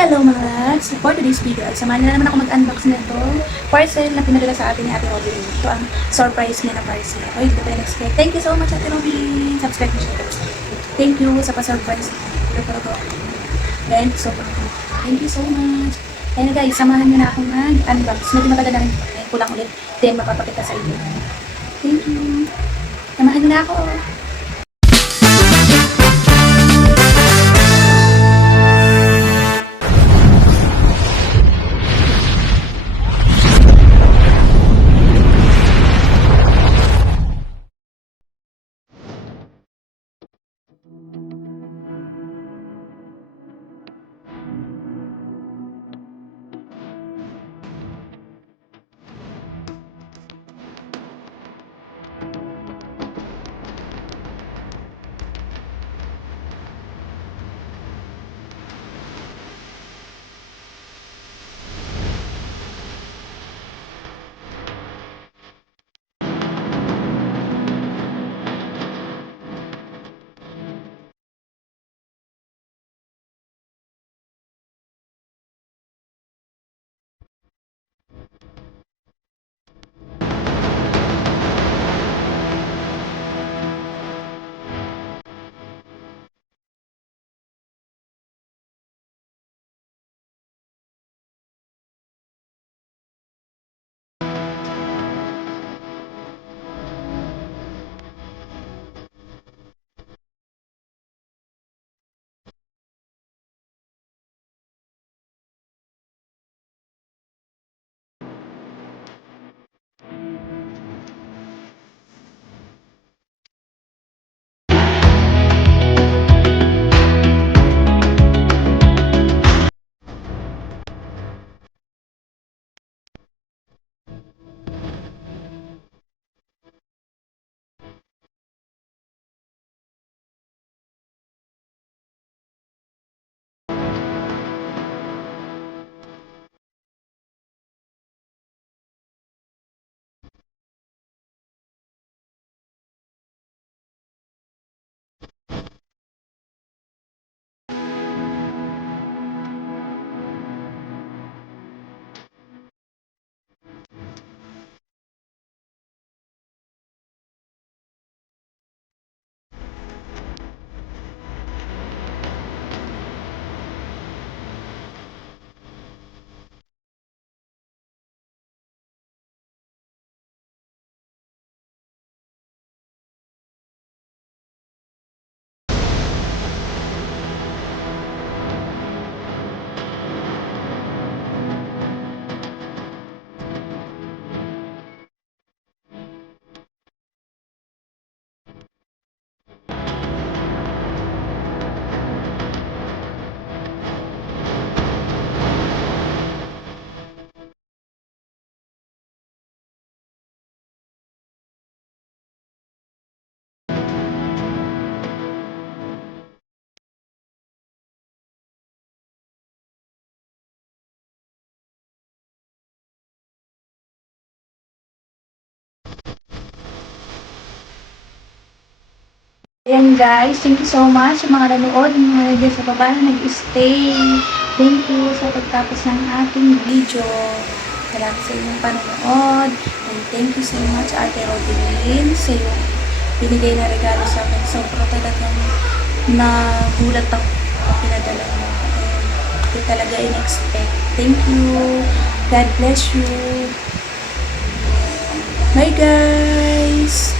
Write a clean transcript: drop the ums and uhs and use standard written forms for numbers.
Hello mga lads! For today's video, ay samahan na naman ako mag-unbox nito parcel na pinadala sa atin ni Ate Robin. Ito ang surprise niya na parcel. Oy, hindi ko pa expect. Thank you so much Ate Robin! Subscribe mo siya guys. Thank you sa pa-surprise. Ito. Thank you so much. Thank you so much. Ayun guys, samahan niyo na akong mag-unbox. Medyo matagal na rin. Kulang ulit. Then mapapakita sa inyo. Thank you. Samahan niyo na ako. Ayan guys, thank you so much sa mga nanood, mga nandyan sa baba na nag-stay. Thank you sa pagtapos ng ating video. Salamat sa inyong panonood. And thank you so much Ate Robin sa iyong binigay na regalo sa akin. Sobrang talagang nagulat ako pinadala mo. And hindi talaga in-expect. Thank you. God bless you. Bye guys!